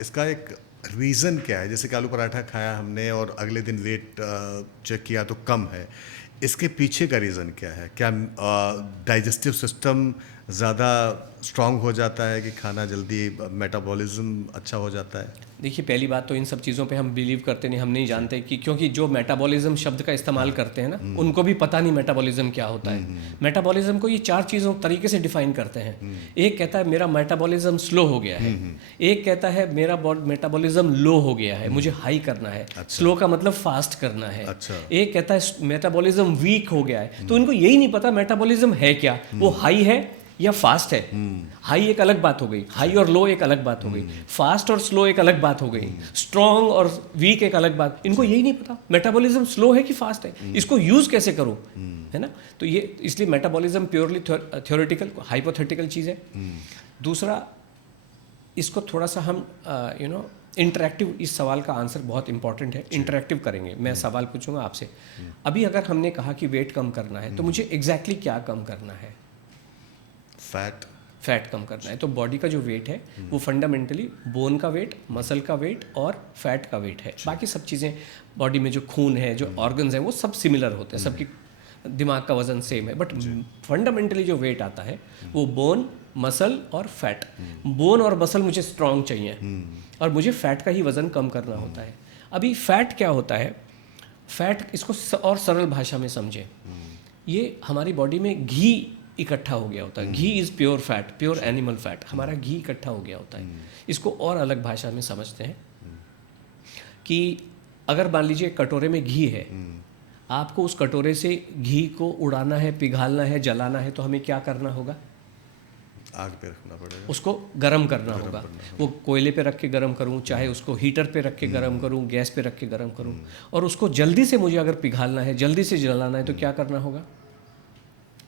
इसका एक रीज़न क्या है? जैसे कि आलू पराठा खाया हमने और अगले दिन वेट चेक किया तो कम है। इसके पीछे का रीज़न क्या है? क्या डाइजेस्टिव सिस्टम ज़्यादा स्ट्रॉन्ग हो जाता है कि खाना जल्दी मेटाबॉलिज़्म अच्छा हो जाता है? देखिए, पहली बात तो इन सब चीज़ों पे हम बिलीव करते नहीं, हम नहीं जानते कि क्योंकि जो मेटाबॉलिज्म शब्द का इस्तेमाल करते हैं ना, उनको भी पता नहीं मेटाबॉलिज्म क्या होता है। मेटाबॉलिज्म को ये 4 चीज़ों तरीके से डिफाइन करते हैं। एक कहता है मेरा मेटाबॉलिज्म स्लो हो गया है, एक कहता है मेरा मेटाबॉलिज्म लो हो गया है, मुझे हाई करना है। स्लो का मतलब फास्ट करना है। अच्छा। एक कहता है मेटाबॉलिज्म वीक हो गया है। तो इनको यही नहीं पता मेटाबॉलिज्म है क्या, वो हाई है या फास्ट है। हाई एक अलग बात हो गई, हाई और लो एक अलग बात हो गई, फास्ट और स्लो एक अलग बात हो गई, स्ट्रॉन्ग और वीक एक अलग बात। इनको यही नहीं पता मेटाबॉलिज्म स्लो है कि फास्ट है, इसको यूज कैसे करूं, है ना। तो ये इसलिए मेटाबॉलिज्म प्योरली थ्योरेटिकल हाइपोथेटिकल चीज है। दूसरा, इसको थोड़ा सा हम इंटरेक्टिव, इस सवाल का आंसर बहुत इंपॉर्टेंट है, इंटरेक्टिव करेंगे। मैं सवाल पूछूंगा आपसे, अभी अगर हमने कहा कि वेट कम करना है तो मुझे एग्जैक्टली क्या कम करना है? फैट कम करना है। तो बॉडी का जो वेट है वो फंडामेंटली बोन का वेट, मसल का वेट और फैट का वेट है। बाकी सब चीज़ें बॉडी में जो खून है, जो ऑर्गन्स हैं, वो सब सिमिलर होते हैं, सबकी दिमाग का वजन सेम है, बट फंडामेंटली जो वेट आता है वो बोन, मसल और फैट। बोन और मसल मुझे स्ट्रांग चाहिए और मुझे फैट का ही वज़न कम करना होता है। अभी फैट क्या होता है? फैट, इसको और सरल भाषा में समझें, ये हमारी बॉडी में घी इकट्ठा हो गया होता है। Ghee is pure fat, pure animal fat, हमारा घी इकट्ठा हो गया होता है। इसको और अलग भाषा में समझते हैं कि अगर मान लीजिए कटोरे में घी है, आपको उस कटोरे से घी को उड़ाना है, पिघालना है, जलाना है, तो हमें क्या करना होगा? आग पे रखना पड़ेगा, उसको गर्म करना होगा। वो कोयले पे रख के गर्म करूं, चाहे उसको हीटर पे रख के गर्म करूं, गैस पे रख के गर्म करूं, और उसको जल्दी से मुझे अगर पिघालना है, जल्दी से जलाना है, तो क्या करना होगा?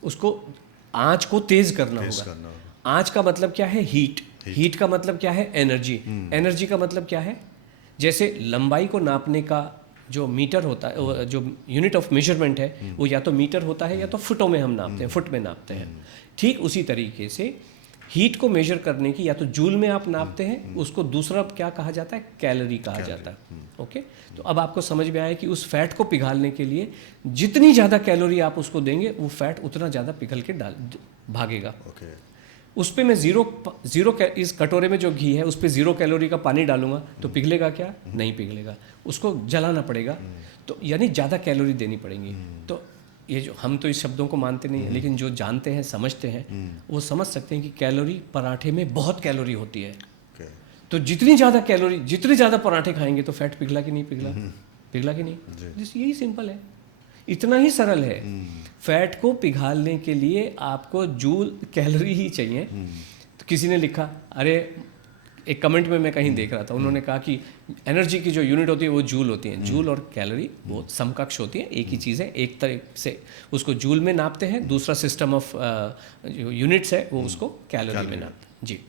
उसको आँच को तेज करना होगा। आँच का मतलब क्या है? हीट का मतलब क्या है? एनर्जी। एनर्जी का मतलब क्या है? जैसे लंबाई को नापने का जो मीटर होता है, जो यूनिट ऑफ मेजरमेंट है, वो या तो मीटर होता है या तो फुटों में हम नापते हैं, फुट में नापते हैं। ठीक उसी तरीके से हीट को मेजर करने की या तो जूल में आप नापते हैं, उसको दूसरा क्या कहा जाता है? कैलोरी कहा जाता है। ओके, तो अब आपको समझ में आया कि उस फैट को पिघालने के लिए जितनी ज़्यादा कैलोरी आप उसको देंगे, वो फैट उतना ज़्यादा पिघल के भागेगा। उस पर मैं जीरो इस कटोरे में जो घी है उस पर 0 कैलोरी का पानी डालूंगा तो पिघलेगा क्या? नहीं पिघलेगा, उसको जलाना पड़ेगा। तो यानी ज़्यादा कैलोरी देनी पड़ेंगी। तो ये जो हम तो इस शब्दों को मानते नहीं हैं, लेकिन जो जानते हैं, समझते हैं, वो समझ सकते हैं कि कैलोरी, पराठे में बहुत कैलोरी होती है। तो जितनी ज़्यादा पराठे खाएंगे तो फैट पिघला कि नहीं पिघला? पिघला कि नहीं? यही सिंपल है, इतना ही सरल है। फैट को पिघालने के लिए आपको जूल कैलोरी ही चाहिए। तो किसी ने लिखा, अरे एक कमेंट में मैं कहीं देख रहा था, उन्होंने कहा कि एनर्जी की जो यूनिट होती है वो जूल होती है। जूल और कैलोरी वो समकक्ष होती है, एक ही चीज़ है। एक तरह से उसको जूल में नापते हैं, दूसरा सिस्टम ऑफ यूनिट्स है वो उसको कैलोरी में नापते हैं। जी।